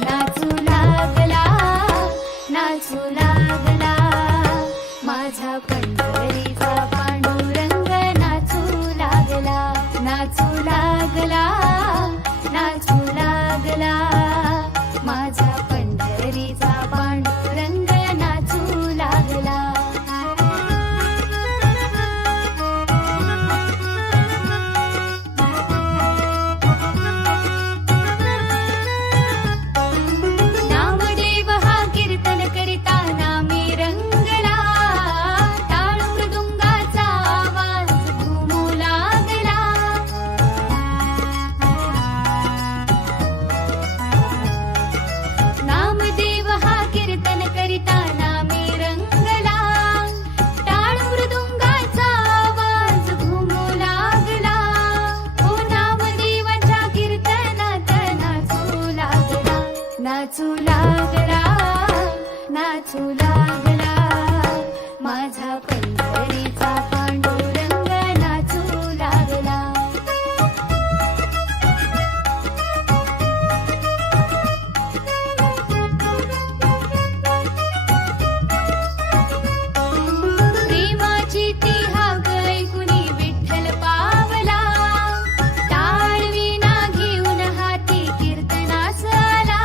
नाचू लागला, नाचू लागला, माझा पंढरीचा पांडुरंग नाचू लागला, नाचू लागला, नाचू लागला, माझा पंढरीचा पांडुरंग नाचू लागला. नामदेव हा कीर्तन करिता नामी रंगला, टाळ मृदुंगाचा आवाज घुमू लागला. नामदेव हा कीर्तन करिता नामी रंगला, टाळ मृदुंगाचा आवाज घुमू लागला. हो नामदेवाच्या कीर्तनात नाचू लागला, नाचू लागला, नाचू लागला, माझा पंढरीचा पांडुरंग नाचू लागला. प्रेमाची ती हाक ऐकुनी विठ्ठल पावला, टाळ वीणा घेऊन हाती कीर्तनास आला.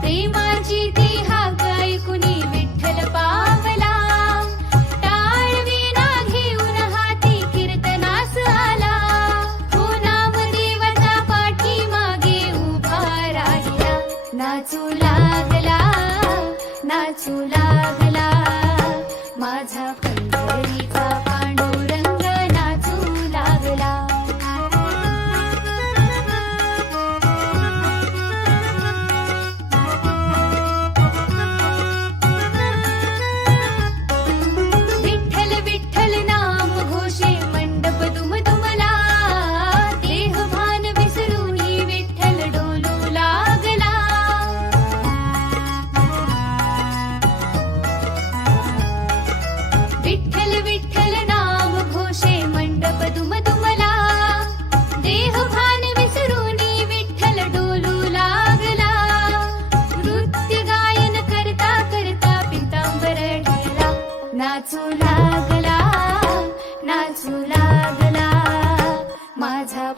प्रेमाची ती हाक ऐकुनी विठ्ठल पावला, टाळ वीणा घेऊन हाती कीर्तनास आला. हो नामदेवाच्या पाठीमागे उभा राहिला, नाचू लागला, नाचू लागला, माझा पंढरीचा पांडुरंग नाचू लागला. विठ्ठल विठ्ठल नाम घोषे मंडप दुमदुमला, देह भान विसरूनी विठ्ठल डोलू लागला. विठ्ठल विठ्ठल नाम घोषे मंडप दुमदुमला, देह भान विसरूनी विठ्ठल डोलू लागला. नृत्य गायन करता करता पितांबर ढळला, नाचू लागला, नाचू लागला, माझा